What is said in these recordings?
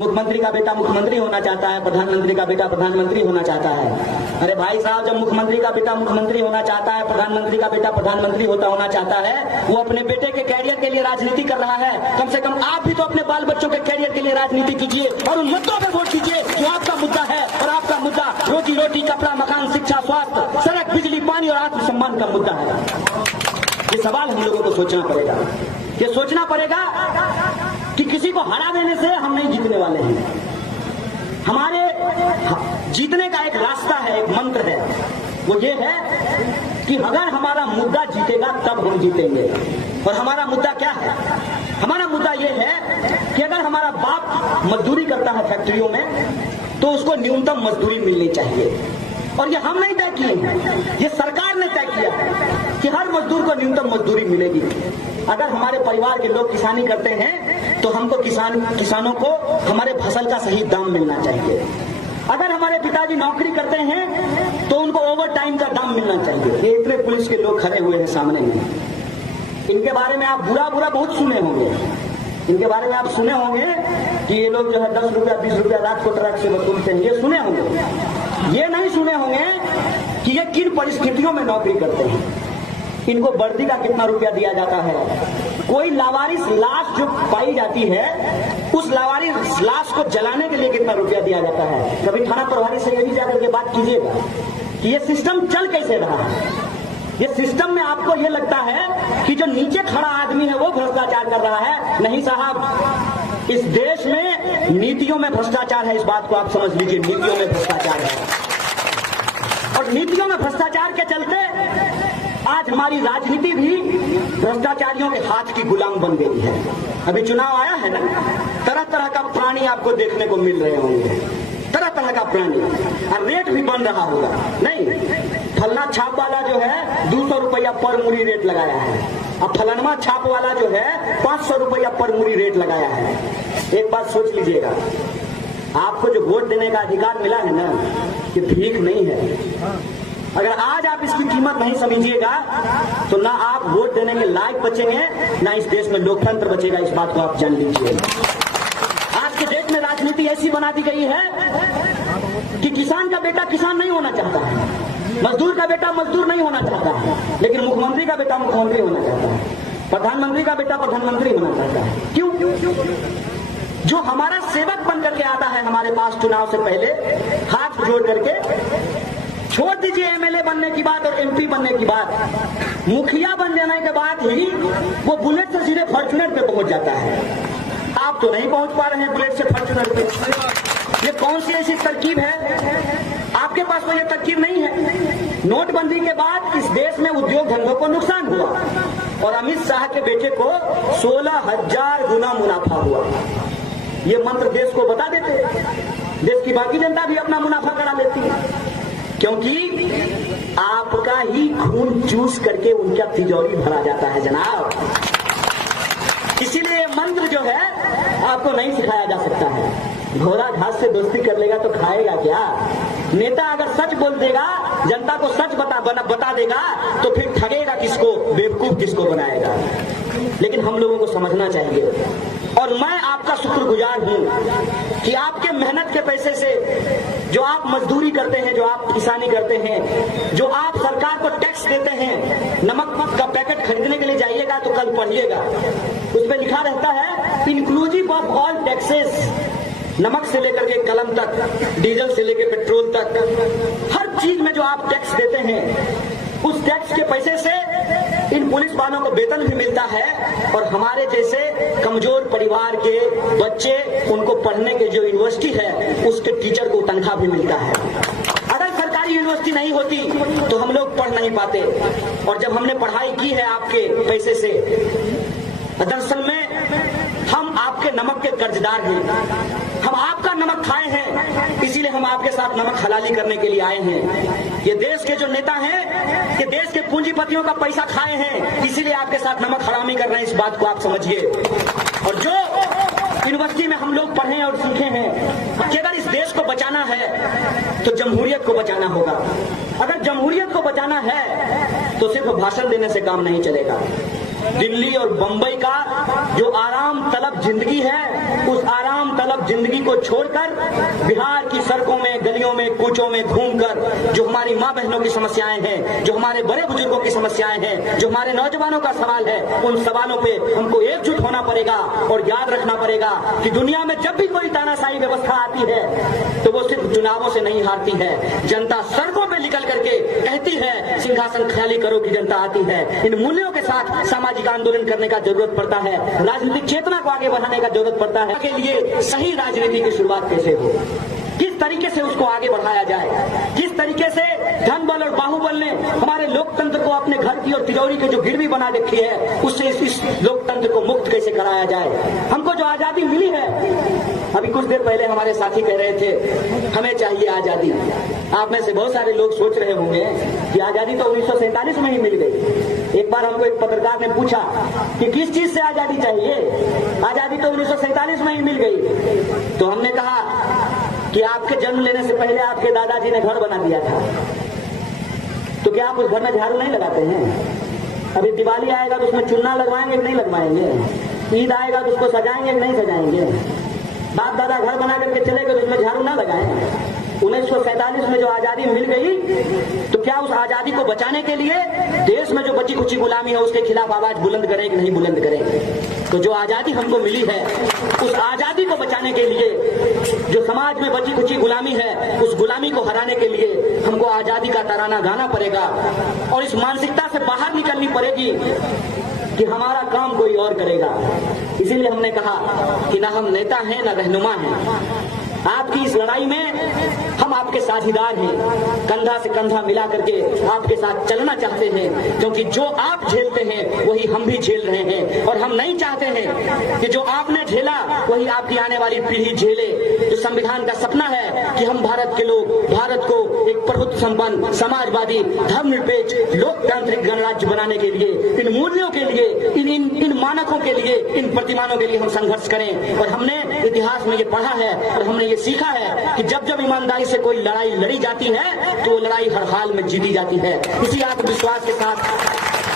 मुख्यमंत्री का बेटा मुख्यमंत्री होना चाहता है, प्रधानमंत्री का बेटा प्रधानमंत्री होना चाहता है। अरे भाई साहब, जब मुख्यमंत्री का बेटा मुख्यमंत्री होना चाहता है, प्रधानमंत्री का बेटा प्रधानमंत्री होना चाहता है, वो अपने बेटे के कैरियर के लिए राजनीति कर रहा है। कम से कम आप भी तो अपने बाल बच्चों के कैरियर के लिए राजनीति कीजिए और उन मुद्दों पर वोट कीजिए जो आपका मुद्दा है। और आपका मुद्दा रोजी रोटी, कपड़ा, मकान, शिक्षा, स्वास्थ्य, सड़क, बिजली, पानी और आत्मसम्मान का मुद्दा है। ये सवाल हम लोगों को सोचना पड़ेगा। ये सोचना पड़ेगा कि किसी को हरा देने से हम नहीं जीतने वाले हैं। हमारे जीतने का एक रास्ता है, एक मंत्र है, वो ये है कि अगर हमारा मुद्दा जीतेगा तब हम जीतेंगे। और हमारा मुद्दा क्या है? हमारा मुद्दा ये है कि अगर हमारा बाप मजदूरी करता है फैक्ट्रियों में तो उसको न्यूनतम मजदूरी मिलनी चाहिए। और ये हम नहीं तय किए हैं, ये सरकार ने तय किया है कि हर मजदूर को न्यूनतम मजदूरी मिलेगी। अगर हमारे परिवार के लोग किसानी करते हैं तो हमको किसानों को हमारे फसल का सही दाम मिलना चाहिए। अगर हमारे पिताजी नौकरी करते हैं तो उनको ओवर टाइम का दाम मिलना चाहिए। ये इतने पुलिस के लोग खड़े हुए हैं सामने में, इनके बारे में आप बुरा बहुत सुने होंगे। इनके बारे में आप सुने होंगे कि ये लोग जो है 10 रुपया 20 रुपया रात को ट्रक से वसूलते हैं, ये सुने होंगे। ये नहीं सुने होंगे कि ये किन परिस्थितियों में नौकरी करते हैं, इनको वर्दी का कितना रुपया दिया जाता है। कोई लावारिस लाश जो पाई जाती है उस लावारिस लाश को जलाने के लिए कितना रुपया दिया जाता है। कभी थाना प्रभारी से यही जाकर के बात कीजिएगा कि ये सिस्टम चल कैसे रहा है। ये सिस्टम में आपको ये लगता है कि जो नीचे खड़ा आदमी है वो भ्रष्टाचार कर रहा है। नहीं साहब, इस देश में नीतियों में भ्रष्टाचार है। इस बात को आप समझ लीजिए, नीतियों में भ्रष्टाचार है। और नीतियों में भ्रष्टाचार के चलते आज हमारी राजनीति भी भ्रष्टाचारियों के हाथ की गुलाम बन गई है। अभी चुनाव आया है ना, तरह तरह का प्राणी आपको देखने को मिल रहे होंगे, तरह तरह का प्राणी। और रेट भी बन रहा होगा। नहीं, फलना छाप वाला जो है 200 रुपया पर मूरी रेट लगाया है, अब फलनवा छाप वाला जो है 500 रुपया पर मूरी रेट लगाया है। एक बात सोच लीजिएगा, आपको जो वोट देने का अधिकार मिला है ना, ये भीख नहीं है। अगर आज आप इसकी कीमत नहीं समझिएगा तो ना आप वोट देने के लायक बचेंगे, ना इस देश में लोकतंत्र बचेगा। इस बात को आप जान लीजिए। आज के देश में राजनीति ऐसी बना दी गई है कि किसान का बेटा किसान नहीं होना चाहता है, मजदूर का बेटा मजदूर नहीं होना चाहता है, लेकिन मुख्यमंत्री का बेटा मुख्यमंत्री होना चाहता है, प्रधानमंत्री का बेटा प्रधानमंत्री होना चाहता है। क्यों? जो हमारा सेवक बन करके आता है हमारे पास चुनाव से पहले, हाथ जोड़ करके, छोड़ दीजिए एमएलए बनने की बात और एमपी बनने की बात, मुखिया बन जाने के बाद ही वो बुलेट से सीधे फॉर्च्यूनर पे पहुंच जाता है। आप तो नहीं पहुंच पा रहे हैं बुलेट से फॉर्च्यूनर पे। ये कौन सी ऐसी तरकीब है? आपके पास तो ये तरकीब नहीं है। नोटबंदी के बाद इस देश में उद्योग धंधों को नुकसान हुआ और अमित शाह के बेटे को 16,000 गुना मुनाफा हुआ। ये मंत्र देश को बता देते, देश की बाकी जनता भी अपना मुनाफा करा लेती है, क्योंकि आपका ही खून चूस करके उनका तिजोरी भरा जाता है जनाब। इसीलिए मंत्र जो है आपको नहीं सिखाया जा सकता है। घोड़ा घास से दोस्ती कर लेगा तो खाएगा क्या? नेता अगर सच बोल देगा, जनता को सच बता देगा तो फिर ठगेगा किसको, बेवकूफ किसको बनाएगा। लेकिन हम लोगों को समझना चाहिए, और मैं आपका शुक्रगुजार हूं कि आपके मेहनत के पैसे से, जो आप मजदूरी करते हैं, जो आप किसानी करते हैं, जो आप सरकार को टैक्स देते हैं, नमक का पैकेट खरीदने के लिए जाइएगा तो कल पढ़िएगा, उसमें लिखा रहता है इंक्लूसिव ऑफ ऑल टैक्सेस, नमक से लेकर के कलम तक, डीजल से लेकर पेट्रोल तक, हर चीज में जो आप टैक्स देते हैं, उस टैक्स के पैसे से इन पुलिस वालों को वेतन भी मिलता है। और हमारे जैसे कमजोर परिवार के बच्चे, उनको पढ़ने के जो यूनिवर्सिटी है उसके टीचर को तनख्वाह भी मिलता है। अगर सरकारी यूनिवर्सिटी नहीं होती तो हम लोग पढ़ नहीं पाते। और जब हमने पढ़ाई की है आपके पैसे से, दरअसल में हम आपके नमक के कर्जदार हैं। हम आपका नमक खाए हैं, इसीलिए हम आपके साथ नमक हलाली करने के लिए आए हैं। ये देश के जो नेता हैं, ये देश के पूंजीपतियों का पैसा खाए हैं, इसीलिए आपके साथ नमक हरामी कर रहे हैं। इस बात को आप समझिए। और जो यूनिवर्सिटी में हम लोग पढ़े और सीखे हैं कि अगर इस देश को बचाना है तो जमहूरियत को बचाना होगा। अगर जमहूरियत को बचाना है तो सिर्फ भाषण देने से काम नहीं चलेगा। दिल्ली और बंबई का जो आराम तलब जिंदगी है, उस आराम तलब जिंदगी को छोड़कर बिहार की सड़कों में, गलियों में, कूचों में घूमकर जो हमारी माँ बहनों की समस्याएं हैं, जो हमारे बड़े बुजुर्गों की समस्याएं हैं, जो हमारे नौजवानों का सवाल है, उन सवालों पे हमको एकजुट होना पड़ेगा और याद रखना पड़ेगा कि दुनिया में जब भी कोई तानाशाही व्यवस्था आती है तो वो सिर्फ चुनावों से नहीं हारती है। जनता सड़कों पे निकल करके कहती है सिंहासन खाली करो की जनता आती है। इन मूल्यों के साथ सामाजिक आंदोलन करने का जरूरत पड़ता है, राजनीतिक चेतना को आगे बढ़ाने का जरूरत पड़ता है। के लिए सही राजनीति की शुरुआत कैसे हो, किस तरीके से उसको आगे बढ़ाया जाए, किस तरीके से धन बल और बाहुबल ने हमारे लोकतंत्र को अपने घर की और तिजोरी के जो गिरवी बना रखी है, उससे इस लोकतंत्र को मुक्त कैसे कराया जाए। हमको जो आजादी मिली है, अभी कुछ देर पहले हमारे साथी कह रहे थे हमें चाहिए आजादी। आप में से बहुत सारे लोग सोच रहे होंगे कि आजादी तो 1947 में ही मिल गई। एक बार हमको एक पत्रकार ने पूछा कि किस चीज से आजादी चाहिए, आजादी तो 1947 में ही मिल गई। तो हमने कहा कि आपके जन्म लेने से पहले आपके दादाजी ने घर बना दिया था, तो क्या आप उस घर में झाड़ू नहीं लगाते हैं? अभी दिवाली आएगा तो उसमें चूना लगवाएंगे कि नहीं लगवाएंगे? ईद आएगा तो उसको सजाएंगे कि नहीं सजाएंगे? बाप दादा घर बना करके चले गए तो उसमें झाड़ू ना लगाएं। 1947 में जो आजादी मिल गई, तो क्या उस आजादी को बचाने के लिए देश में जो बची खुची गुलामी है उसके खिलाफ आवाज बुलंद करें कि नहीं बुलंद करें? तो जो आजादी हमको मिली है, उस आजादी को बचाने के लिए जो समाज में बची खुची गुलामी है, उस गुलामी को हराने के लिए हमको आजादी का तराना गाना पड़ेगा और इस मानसिकता से बाहर निकलनी पड़ेगी कि हमारा काम कोई और करेगा। इसीलिए हमने कहा कि ना हम नेता हैं ना रहनुमा हैं, आपकी इस लड़ाई में हम आपके साझीदार हैं, कंधा से कंधा मिला करके आपके साथ चलना चाहते हैं, क्योंकि जो आप झेलते हैं वही हम भी झेल रहे हैं और हम नहीं चाहते हैं कि जो आपने झेला वही आपकी आने वाली पीढ़ी झेले। जो संविधान का सपना है कि हम भारत के लोग भारत को एक प्रभुत्व संपन्न, समाजवादी, धर्मनिरपेक्ष, लोकतांत्रिक गणराज्य बनाने के लिए, इन मूल्यों के लिए, इन मानकों के लिए, इन प्रतिमानों के लिए हम संघर्ष करें। और हमने इतिहास में ये पढ़ा है और हमने ये सीखा है कि जब जब ईमानदारी से कोई लड़ाई लड़ी जाती है तो वो लड़ाई हर हाल में जीती जाती है। इसी आत्मविश्वास के साथ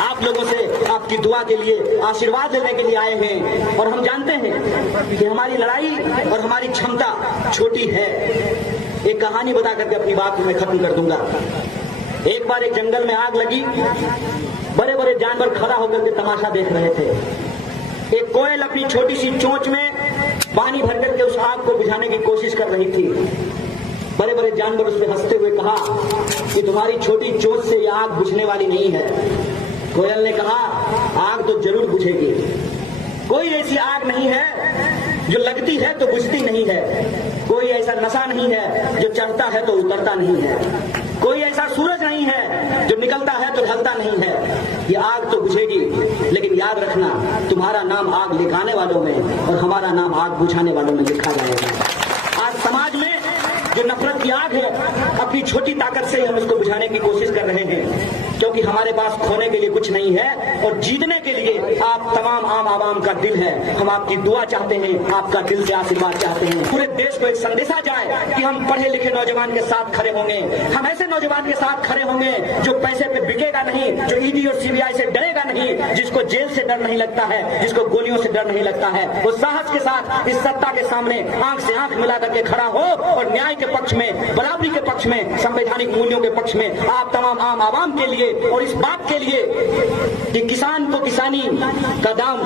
आप लोगों से आपकी दुआ के लिए, आशीर्वाद लेने के लिए आए हैं। और हम जानते हैं कि हमारी लड़ाई और हमारी क्षमता छोटी है। एक कहानी बता करके अपनी बात मैं खत्म कर दूंगा। एक बार एक जंगल में आग लगी, बड़े बड़े जानवर खड़ा होकर के तमाशा देख रहे थे। एक कोयल अपनी छोटी सी चोंच में पानी भर करके उस आग को बुझाने की कोशिश कर रही थी। बड़े बड़े जानवर उस पर हंसते हुए कहा कि तुम्हारी छोटी चोंच से यह आग बुझने वाली नहीं है। कोयल ने कहा आग तो जरूर बुझेगी, कोई ऐसी आग नहीं है जो लगती है तो बुझती नहीं है, कोई ऐसा नशा नहीं है जो चढ़ता है तो उतरता नहीं है, कोई ऐसा सूरज नहीं है जो निकलता है तो ढलता नहीं है। ये आग तो बुझेगी, लेकिन याद रखना तुम्हारा नाम आग लिखाने वालों में और हमारा नाम आग बुझाने वालों में लिखा जाएगा। आज समाज में जो नफरत की आग है, अपनी छोटी ताकत से हम इसको बुझाने की कोशिश कर रहे हैं, क्योंकि हमारे पास खोने के लिए कुछ नहीं है और जीतने के लिए आप तमाम आम आवाम का दिल है। हम आपकी दुआ चाहते हैं, आपका दिल से आशीर्वाद चाहते हैं। पूरे देश को एक संदेशा जाए कि हम पढ़े लिखे नौजवान के साथ खड़े होंगे, हम ऐसे नौजवान के साथ खड़े होंगे जो पैसे पे बिकेगा नहीं, जो ईडी और सीबीआई से डरेगा नहीं, जिसको जेल से डर नहीं लगता है, जिसको गोलियों से डर नहीं लगता है। वो साहस के साथ इस सत्ता के सामने आंख से आंख मिला करके खड़ा हो और न्याय के पक्ष में, बराबरी के पक्ष में, संवैधानिक मूल्यों के पक्ष में आप तमाम आम आवाम के लिए और इस बात के लिए कि किसान को किसानी का दाम,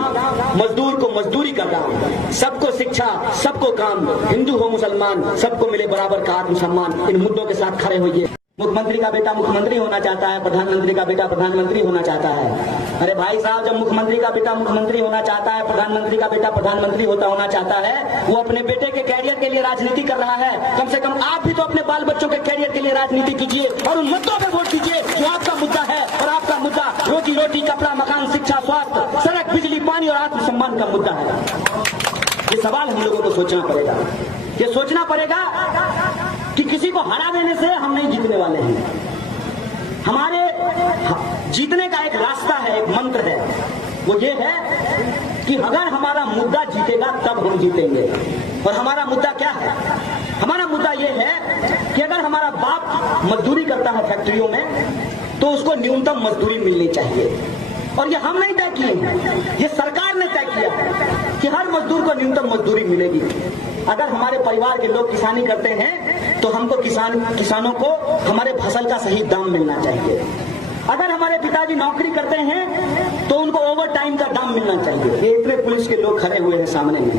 मजदूर को मजदूरी का दाम, सबको शिक्षा, सबको काम, हिंदू हो मुसलमान, सबको मिले बराबर का आत्मसम्मान, इन मुद्दों के साथ खड़े होइए। मुख्यमंत्री का बेटा मुख्यमंत्री होना चाहता है, प्रधानमंत्री का बेटा प्रधानमंत्री होना चाहता है। अरे भाई साहब, जब मुख्यमंत्री का बेटा मुख्यमंत्री होना चाहता है, प्रधानमंत्री का बेटा प्रधानमंत्री होना चाहता है, वो अपने बेटे के कैरियर के लिए राजनीति कर रहा है। कम से कम आप भी तो अपने बाल बच्चों के कैरियर के लिए राजनीति कीजिए और उन मुद्दों पर वोट कीजिए जो आपका मुद्दा है। और आपका मुद्दा रोजी रोटी, कपड़ा, मकान, शिक्षा, स्वास्थ्य, सड़क, बिजली, पानी और आत्मसम्मान का मुद्दा है। ये सवाल हम लोगों को सोचना पड़ेगा। ये सोचना पड़ेगा कि किसी को हरा देने से हम नहीं जीतने वाले हैं। हमारे जीतने का एक रास्ता है, एक मंत्र है, वो ये है कि अगर हमारा मुद्दा जीतेगा तब हम जीतेंगे। और हमारा मुद्दा क्या है? हमारा मुद्दा ये है कि अगर हमारा बाप मजदूरी करता है फैक्ट्रियों में तो उसको न्यूनतम मजदूरी मिलनी चाहिए। और ये हम नहीं तय किए, ये सरकार ने तय किया कि हर मजदूर को न्यूनतम मजदूरी मिलेगी। अगर हमारे परिवार के लोग किसानी करते हैं तो हमको किसानों को हमारे फसल का सही दाम मिलना चाहिए। अगर हमारे पिताजी नौकरी करते हैं तो उनको ओवर टाइम का दाम मिलना चाहिए। ये इतने पुलिस के लोग खड़े हुए हैं सामने में।